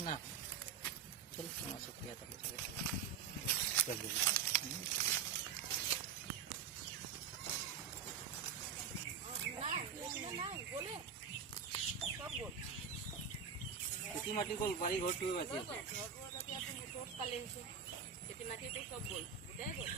না চল masuk ya tapi খেতি মাটি গল বাড়ি ঘর টুয়ে আছে খেতি মাটি তো সব গল বুঝাই গল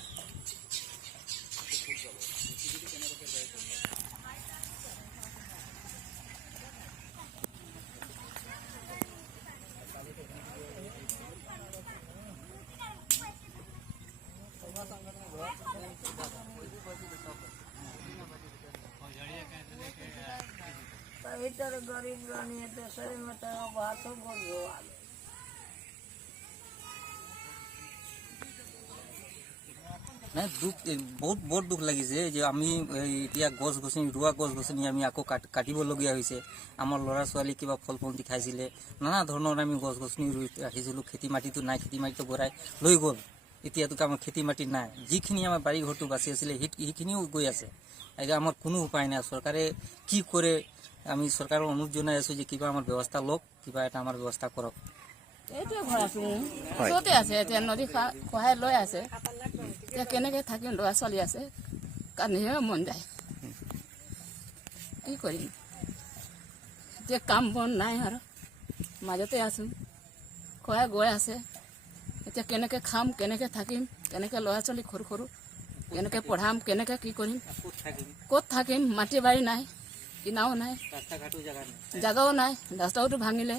इतर गरीब रानी तो शरीर में तो बात हो बोलो না দুখ বহুত দুখ লাগিছে যে আমি এতিয়া গছ গছনি ৰোৱা গছ গছনি আমি আকৌ কাটিবলগীয়া হৈছে আমাৰ ল'ৰা ছোৱালী কিবা ফল ফলটি খাইছিলে নানা ধৰণৰ আমি গছ গছনি ৰুই ৰাখিছিলোঁ খেতি মাটিটো নাই খেতি মাটিটো বৰাই লৈ গ'ল এতিয়াতো আমাৰ খেতি মাটি নাই যিখিনি আমাৰ বাৰী ঘৰটো বাচি আছিলে সেইখিনিও গৈ আছে এতিয়া আমাৰ কোনো উপায় নাই চৰকাৰে কি কৰে আমি চৰকাৰৰ অনুৰোধ জনাই আছোঁ যে কিবা আমাৰ ব্যৱস্থা লওক কিবা এটা আমাৰ ব্যৱস্থা কৰক এইটোৱে ঘৰ আছো ওচৰতে আছে এতিয়া নদী খহাই লৈ আছে এতিয়া কেনেকৈ থাকিম ল'ৰা ছোৱালী আছে কান্দিহে মন যায় কি কৰিম এতিয়া কাম বন নাই আৰু মাজতে আছো খহাই গৈ আছে এতিয়া কেনেকৈ খাম কেনেকৈ থাকিম কেনেকৈ ল'ৰা ছোৱালী সৰু সৰু কেনেকৈ পঢ়াম কেনেকৈ কি কৰিম ক'ত থাকিম মাটি বাৰী নাই কিনাও নাই জাগাও নাই ৰাস্তাওতো ভাঙিলে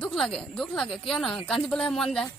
দুখ লাগে কিয় নহয় কান্দিবলৈ মন যায়